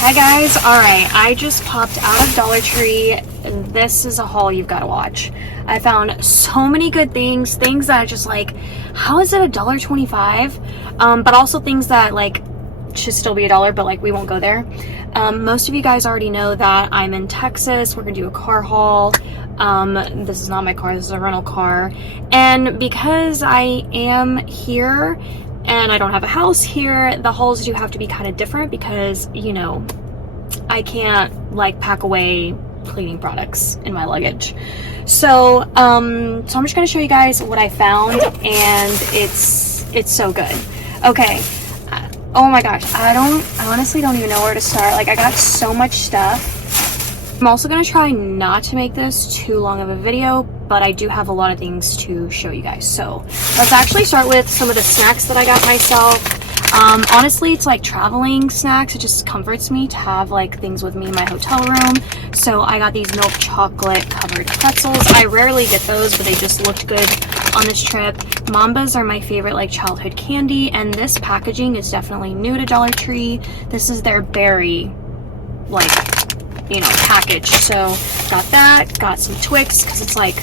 Hi guys, alright, I just popped out of Dollar Tree, and this is a haul you've got to watch. I found so many good things that are just like, how is it $1.25? But also things that like should still be $1, but like we won't go there. Most of you guys already know that I'm in Texas. We're gonna do a car haul. This is not my car, this is a rental car. And because I am here and I don't have a house here, the hauls do have to be kind of different because, you know, I can't like pack away cleaning products in my luggage. So I'm just gonna show you guys what I found, and it's so good. Okay. Oh my gosh, I honestly don't even know where to start. Like, I got so much stuff. I'm also gonna try not to make this too long of a video, but I do have a lot of things to show you guys. So let's actually start with some of the snacks that I got myself. Honestly, it's like traveling snacks. It just comforts me to have like things with me in my hotel room. So I got these milk chocolate covered pretzels. I rarely get those, but they just looked good on this trip. Mambas are my favorite like childhood candy, and this packaging is definitely new to Dollar Tree. This is their berry like, you know, package. So got that, got some Twix because it's like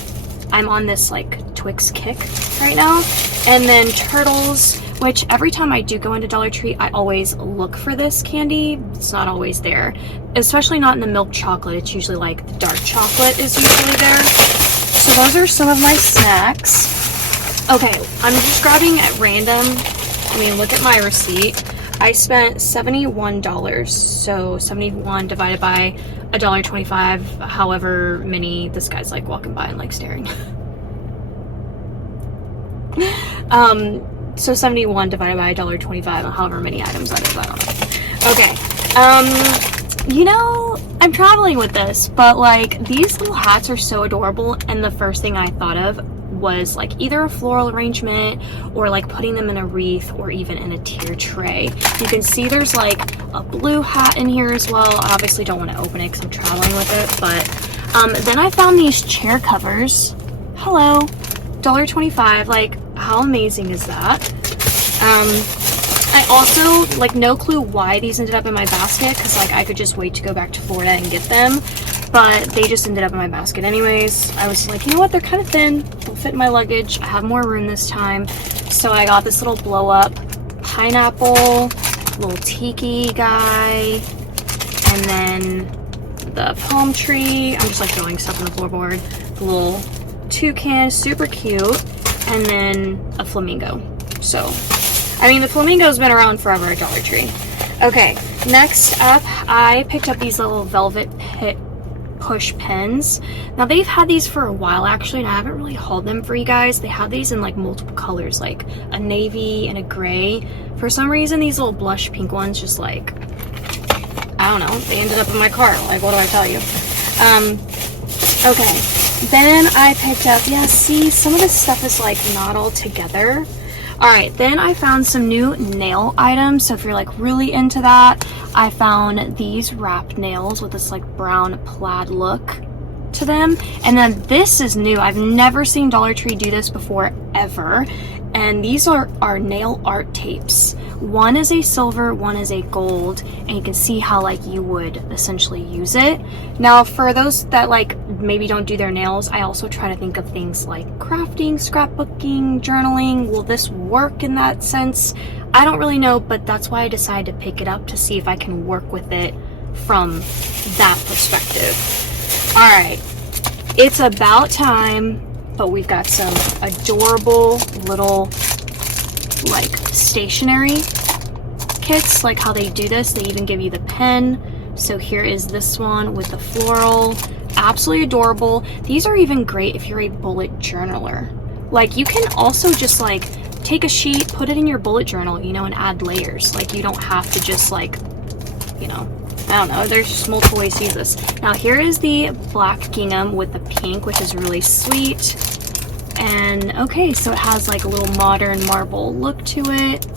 I'm on this like Twix kick right now. And then Turtles, which every time I do go into Dollar Tree, I always look for this candy. It's not always there, especially not in the milk chocolate. It's usually like the dark chocolate is usually there. So those are some of my snacks. Okay, I'm just grabbing at random. I mean, look at my receipt. I spent $71, so 71 divided by $1.25, however many, this guy's like walking by and like staring. So 71 divided by $1.25, however many items that is, I don't know. Okay, you know, I'm traveling with this, but like these little hats are so adorable, and the first thing I thought of was like either a floral arrangement or like putting them in a wreath or even in a tier tray. You can see there's like a blue hat in here as well. I obviously don't want to open it because I'm traveling with it, but then I found these chair covers. Hello, $1.25. Like, how amazing is that? I also like no clue why these ended up in my basket, because like I could just wait to go back to Florida and get them, but they just ended up in my basket anyways. I was like, you know what, they're kind of thin, they'll fit in my luggage, I have more room this time. So I got this little blow up pineapple, little tiki guy, and then the palm tree. I'm just like throwing stuff on the floorboard. The little toucan, super cute, and then a flamingo. So I mean, the flamingo's been around forever at Dollar Tree. Okay, next up, I picked up these little velvet push pens. Now, they've had these for a while, actually, and I haven't really hauled them for you guys. They have these in, like, multiple colors, like a navy and a gray. For some reason, these little blush pink ones just, like, I don't know, they ended up in my cart. Like, what do I tell you? Okay, then I picked up, yeah, see, some of this stuff is, like, not all together. Alright, then I found some new nail items. So if you're like really into that, I found these wrap nails with this like brown plaid look to them. And then this is new. I've never seen Dollar Tree do this before, ever. And these are nail art tapes. One is a silver, one is a gold, and you can see how like you would essentially use it. Now, for those that like maybe don't do their nails, I also try to think of things like crafting, scrapbooking, journaling. Will this work in that sense? I don't really know, but that's why I decided to pick it up, to see if I can work with it from that perspective. All right, it's about time. But we've got some adorable little like stationery kits, like how they do this. They even give you the pen. So here is this one with the floral. Absolutely adorable. These are even great if you're a bullet journaler. Like, you can also just like take a sheet, put it in your bullet journal, you know, and add layers. Like, you don't have to just like, you know, I don't know, there's just multiple ways to use this. Now, here is the black gingham with the pink, which is really sweet. And okay, so it has like a little modern marble look to it.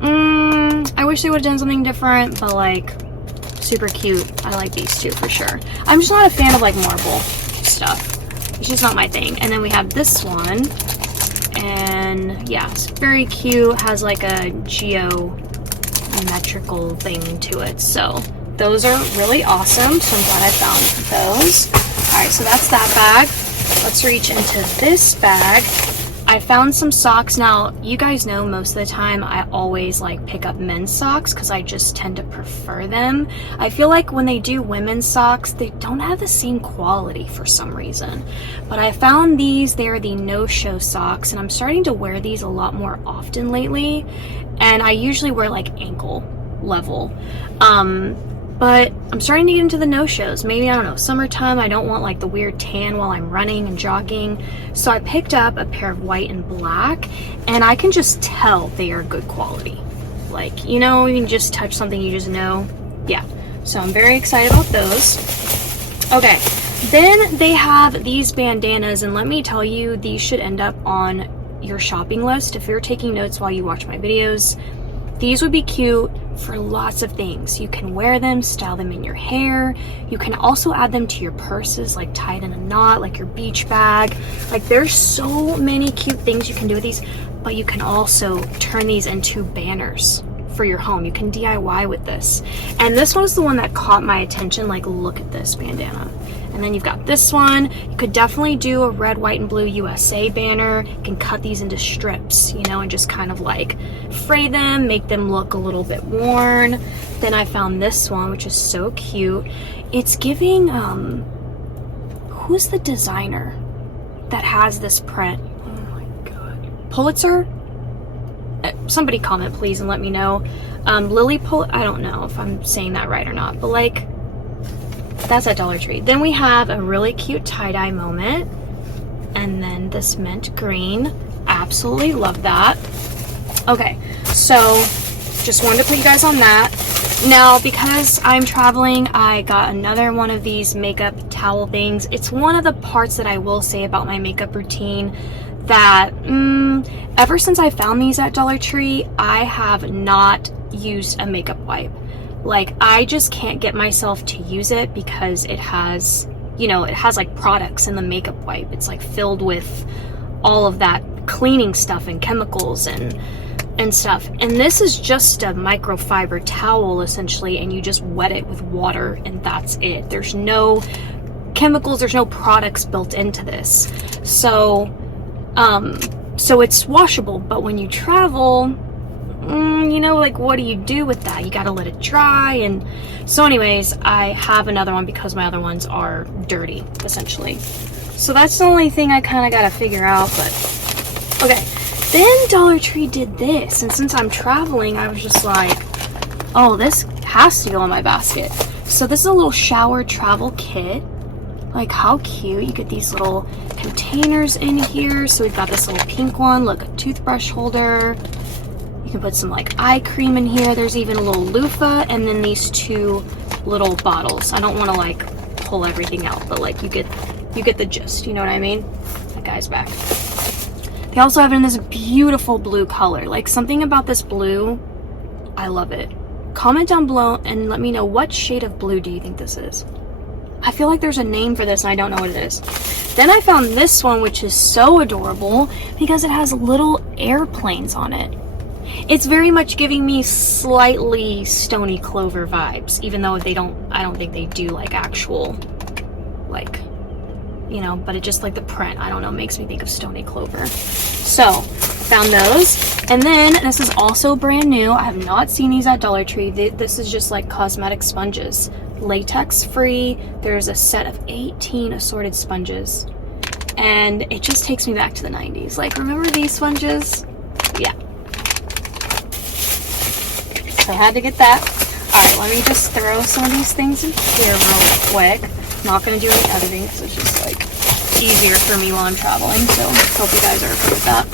I wish they would have done something different, but like super cute. I like these two for sure. I'm just not a fan of like marble stuff. It's just not my thing. And then we have this one, and yeah, it's very cute. Has like a geometrical thing to it, so those are really awesome, so I'm glad I found those. All right, so that's that bag. Let's reach into this bag. I found some socks. Now, you guys know most of the time I always like pick up men's socks because I just tend to prefer them. I feel like when they do women's socks, they don't have the same quality for some reason. But I found these. They're the no-show socks, and I'm starting to wear these a lot more often lately. And I usually wear like ankle level. But I'm starting to get into the no-shows. Maybe, I don't know, summertime, I don't want like the weird tan while I'm running and jogging. So I picked up a pair of white and black, and I can just tell they are good quality. Like, you know, you can just touch something, you just know. Yeah, so I'm very excited about those. Okay, then they have these bandanas, and let me tell you, these should end up on your shopping list if you're taking notes while you watch my videos. These would be cute for lots of things. You can wear them, style them in your hair. You can also add them to your purses, like tied in a knot, like your beach bag. Like, there's so many cute things you can do with these, but you can also turn these into banners for your home. You can DIY with this. And this one was the one that caught my attention. Like, look at this bandana. And then you've got this one. You could definitely do a red, white, and blue USA banner. You can cut these into strips, you know, and just kind of like fray them, make them look a little bit worn. Then I found this one, which is so cute. It's giving, who's the designer that has this print? Oh my God. Pulitzer? Somebody comment, please, and let me know. Lily I don't know if I'm saying that right or not, but like, that's at Dollar Tree. Then we have a really cute tie-dye moment. And then this mint green. Absolutely love that. Okay, so just wanted to put you guys on that. Now, because I'm traveling, I got another one of these makeup towel things. It's one of the parts that I will say about my makeup routine that ever since I found these at Dollar Tree, I have not used a makeup wipe. Like, I just can't get myself to use it because it has, you know, it has like products in the makeup wipe. It's like filled with all of that cleaning stuff and chemicals and stuff. And this is just a microfiber towel essentially, and you just wet it with water and that's it. There's no chemicals, there's no products built into this. So it's washable, but when you travel, you know, like, what do you do with that? You gotta let it dry. And so anyways, I have another one because my other ones are dirty, essentially. So that's the only thing I kind of gotta figure out, but okay. Then Dollar Tree did this, and since I'm traveling, I was just like, oh, this has to go in my basket. So this is a little shower travel kit. Like, how cute. You get these little containers in here. So we've got this little pink one, look, a toothbrush holder. You can put some like eye cream in here. There's even a little loofah, and then these two little bottles. I don't want to like pull everything out, but like you get the gist, you know what I mean? That guy's back. They also have it in this beautiful blue color. Like, something about this blue, I love it. Comment down below and let me know, what shade of blue do you think this is? I feel like there's a name for this and I don't know what it is. Then I found this one, which is so adorable because it has little airplanes on it. It's very much giving me slightly Stony Clover vibes, even though I don't think they do like actual, like, you know, but it just like the print, I don't know, makes me think of Stony Clover. So, found those. And then this is also brand new. I have not seen these at Dollar Tree. This is just like cosmetic sponges. Latex free. There's a set of 18 assorted sponges. And it just takes me back to the 90s. Like, remember these sponges? Yeah. So I had to get that. Alright, let me just throw some of these things in here real quick. I'm not going to do any editing because it's just like easier for me while I'm traveling. So hope you guys are okay with that.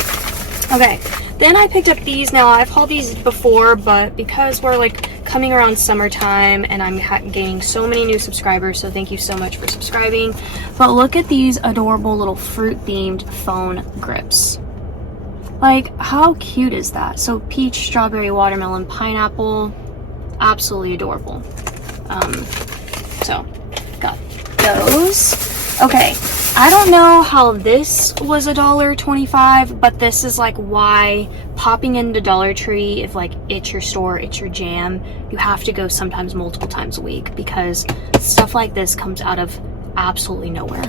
Okay, then I picked up these. Now I've hauled these before, but because we're like coming around summertime and I'm gaining so many new subscribers, so thank you so much for subscribing. But look at these adorable little fruit themed phone grips. Like, how cute is that? So peach, strawberry, watermelon, pineapple, absolutely adorable. So got those. Okay, I don't know how this was $1.25, but this is like why popping into Dollar Tree, if like it's your store, it's your jam, you have to go sometimes multiple times a week, because stuff like this comes out of absolutely nowhere.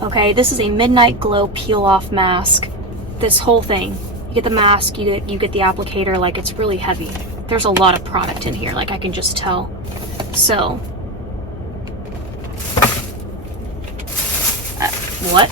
Okay, this is a Midnight Glow peel off mask. This whole thing, you get the mask, you get the applicator, like it's really heavy. There's a lot of product in here, like I can just tell. So what?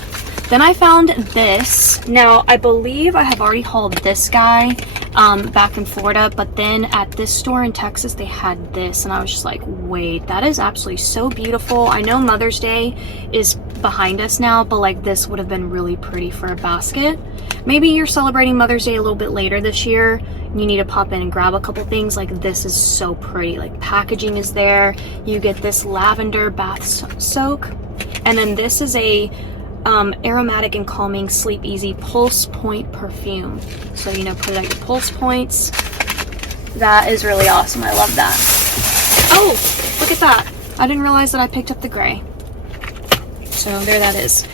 Then I found this. Now, I believe I have already hauled this guy back in Florida, but then at this store in Texas, they had this, and I was just like, wait, that is absolutely so beautiful. I know Mother's Day is behind us now, but like this would have been really pretty for a basket. Maybe you're celebrating Mother's Day a little bit later this year, and you need to pop in and grab a couple things. Like this is so pretty. Like packaging is there. You get this lavender bath soak, and then this is a aromatic and calming sleep easy pulse point perfume. So, you know, put it at your pulse points. That is really awesome. I love that. Oh, look at that. I didn't realize that I picked up the gray. So there that is.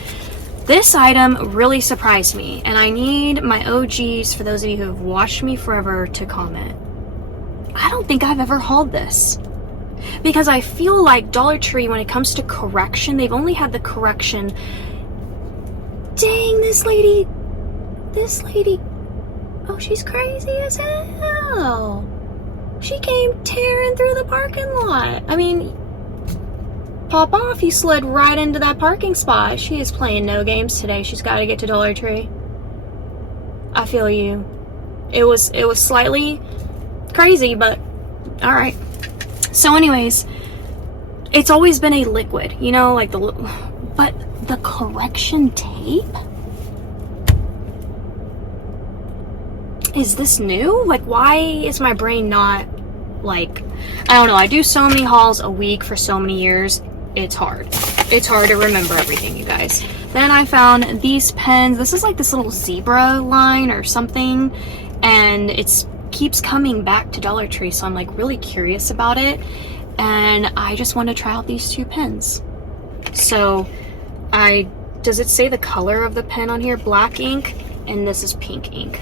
This item really surprised me, and I need my OGs, for those of you who have watched me forever, to comment. I don't think I've ever hauled this, because I feel like Dollar Tree, when it comes to correction, they've only had the correction. Dang, this lady, oh, she's crazy as hell. She came tearing through the parking lot. I mean, pop off, you slid right into that parking spot. She is playing no games today. She's got to get to Dollar Tree. I feel you. It was slightly crazy, but all right. So anyways, it's always been a liquid, you know, like but the correction tape? Is this new? Like, why is my brain not, like, I don't know. I do so many hauls a week for so many years. It's hard. It's hard to remember everything, you guys. Then I found these pens. This is like this little zebra line or something, and it keeps coming back to Dollar Tree, so I'm like really curious about it, and I just want to try out these two pens. So does it say the color of the pen on here? Black ink, and this is pink ink.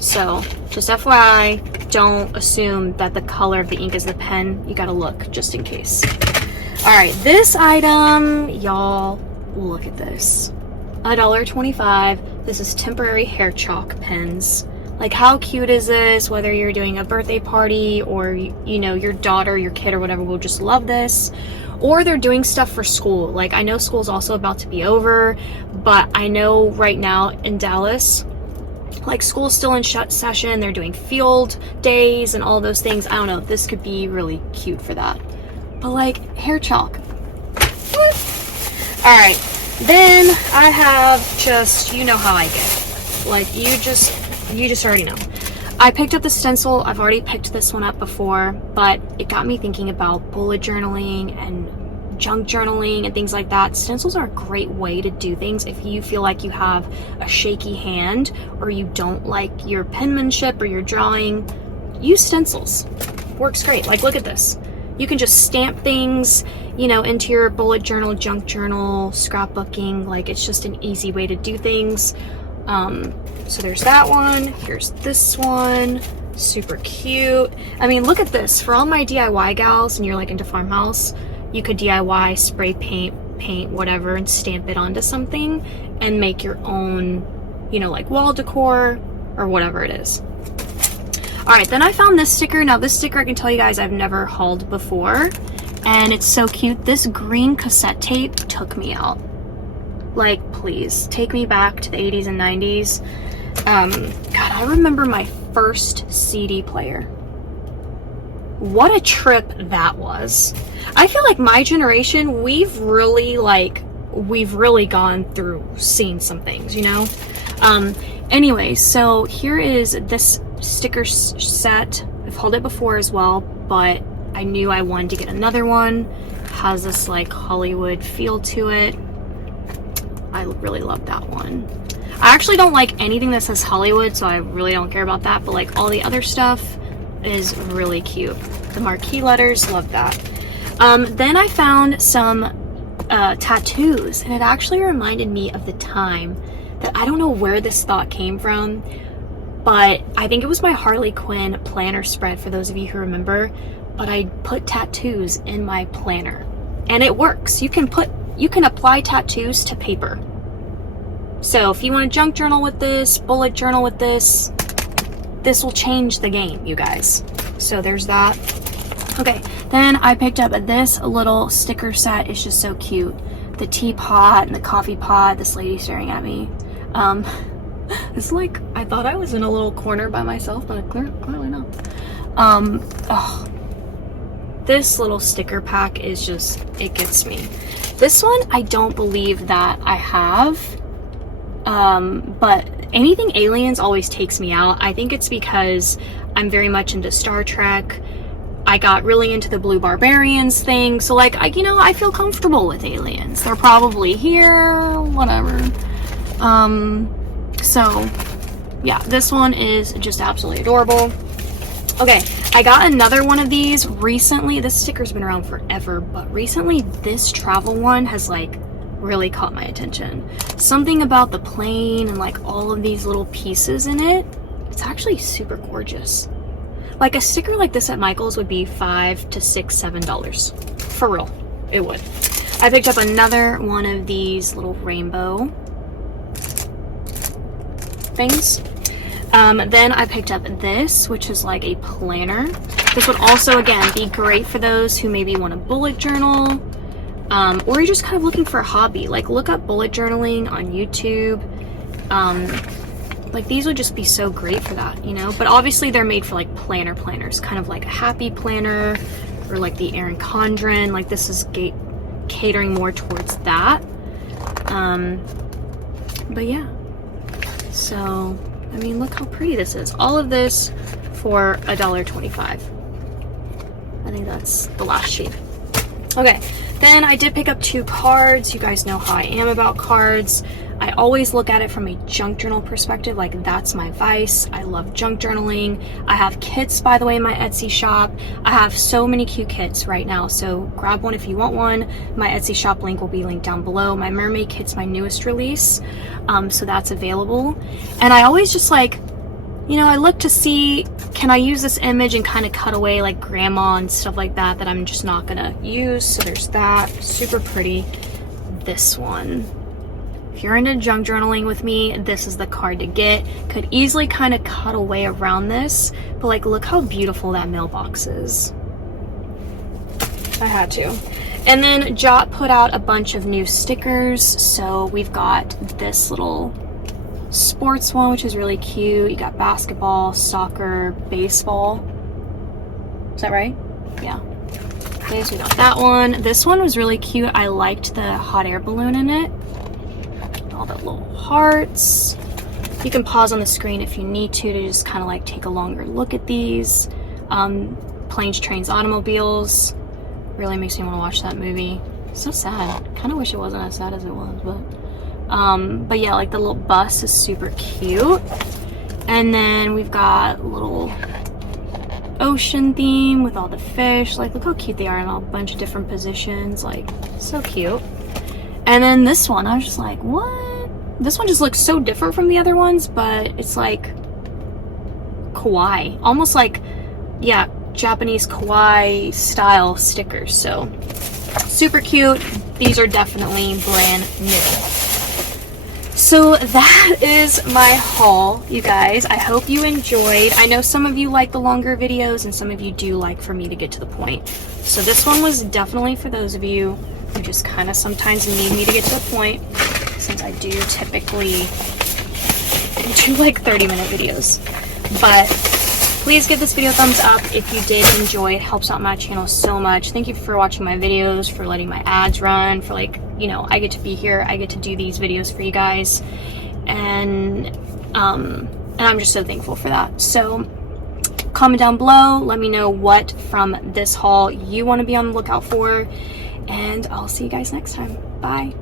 So just FYI, don't assume that the color of the ink is the pen. You gotta look just in case. All right, this item, y'all, look at this. $1.25. This is temporary hair chalk pens. Like, how cute is this? Whether you're doing a birthday party or, you know, your daughter, your kid or whatever will just love this. Or they're doing stuff for school. Like, I know school's also about to be over, but I know right now in Dallas, like, school's still in session. They're doing field days and all those things. I don't know. This could be really cute for that. But, like, hair chalk. All right. Then I have just, you know how I get. Like, you just already know. I picked up the stencil. I've already picked this one up before, but it got me thinking about bullet journaling and junk journaling and things like that. Stencils are a great way to do things if you feel like you have a shaky hand or you don't like your penmanship or your drawing. Use stencils. Works great. Like, look at this. You can just stamp things, you know, into your bullet journal, junk journal, scrapbooking. Like, it's just an easy way to do things. So there's that one. Here's this one. Super cute. I mean, look at this. For all my DIY gals, and you're like into farmhouse, you could DIY, spray paint, whatever, and stamp it onto something and make your own, you know, like wall decor or whatever it is. All right, then I found this sticker. Now, this sticker, I can tell you guys, I've never hauled before, and it's so cute. This green cassette tape took me out. Like, please, take me back to the 80s and 90s. God, I remember my first CD player. What a trip that was. I feel like my generation, we've really gone through seeing some things, you know? Anyway, so here is this sticker set. I've hauled it before as well, but I knew I wanted to get another one. Has this like Hollywood feel to it. I really love that one. I actually don't like anything that says Hollywood, so I really don't care about that, but like all the other stuff is really cute. The marquee letters, love that. Then I found some tattoos, and it actually reminded me of the time that I don't know where this thought came from, but I think it was my Harley Quinn planner spread, for those of you who remember. But I put tattoos in my planner, and it works. You can apply tattoos to paper. So if you want to junk journal with this, bullet journal with this, this will change the game, you guys. So there's that. Okay, then I picked up this little sticker set. It's just so cute. The teapot and the coffee pot. This lady staring at me. It's like, I thought I was in a little corner by myself, but clearly not. Oh, this little sticker pack is just, it gets me. This one, I don't believe that I have. But anything aliens always takes me out. I think it's because I'm very much into Star Trek. I got really into the Blue Barbarians thing. So like, I feel comfortable with aliens. They're probably here, whatever. So yeah, this one is just absolutely adorable. Okay, I got another one of these recently. This sticker's been around forever, but recently this travel one has like really caught my attention. Something about the plane and like all of these little pieces in it. It's actually super gorgeous. Like a sticker like this at Michael's would be $5 to $6, $7. For real, it would. I picked up another one of these little rainbow things. Then I picked up this, which is like a planner. This would also, again, be great for those who maybe want a bullet journal, or you're just kind of looking for a hobby. Like, look up bullet journaling on YouTube. Like, these would just be so great for that, But obviously, they're made for like planners, kind of like a happy planner, or like the Erin Condren. Like, this is catering more towards that. But yeah. So, I mean, look how pretty this is. All of this for $1.25. I think that's the last sheet. Okay, then I did pick up 2 cards. You guys know how I am about cards. I always look at it from a junk journal perspective. Like, that's my vice. I love junk journaling. I have kits, by the way, in my Etsy shop. I have so many cute kits right now, so grab one if you want one. My Etsy shop link will be linked down below. My mermaid kit's my newest release, so that's available. And I always just like, I look to see, can I use this image and kind of cut away like grandma and stuff like that I'm just not gonna use. So there's that. Super pretty. This one. If you're into junk journaling with me, this is the card to get. Could easily kind of cut away around this, but like, look how beautiful that mailbox is. I had to. And then Jot put out a bunch of new stickers. So we've got this little sports one, which is really cute. You got basketball, soccer, baseball. Is that right? Yeah. Okay, so we got that one. This one was really cute. I liked the hot air balloon in it. All the little hearts. You can pause on the screen if you need to just kind of like take a longer look at these. Planes, Trains, Automobiles. Really makes me want to watch that movie. So sad. Kind of wish it wasn't as sad as it was, but yeah, like the little bus is super cute. And then we've got a little ocean theme with all the fish. Like, look how cute they are in a bunch of different positions. Like, so cute. And then this one, I was just like, what? This one just looks so different from the other ones, but it's like kawaii. Almost like, yeah, Japanese kawaii style stickers. So, super cute. These are definitely brand new. So that is my haul, you guys. I hope you enjoyed. I know some of you like the longer videos and some of you do like for me to get to the point. So this one was definitely for those of you who just kind of sometimes need me to get to the point, since I do typically do like 30-minute videos. But please give this video a thumbs up if you did enjoy. It helps out my channel so much. Thank you for watching my videos, for letting my ads run, for like, I get to be here, I get to do these videos for you guys, and I'm just so thankful for that. So comment down below, let me know what from this haul you want to be on the lookout for, and I'll see you guys next time. Bye.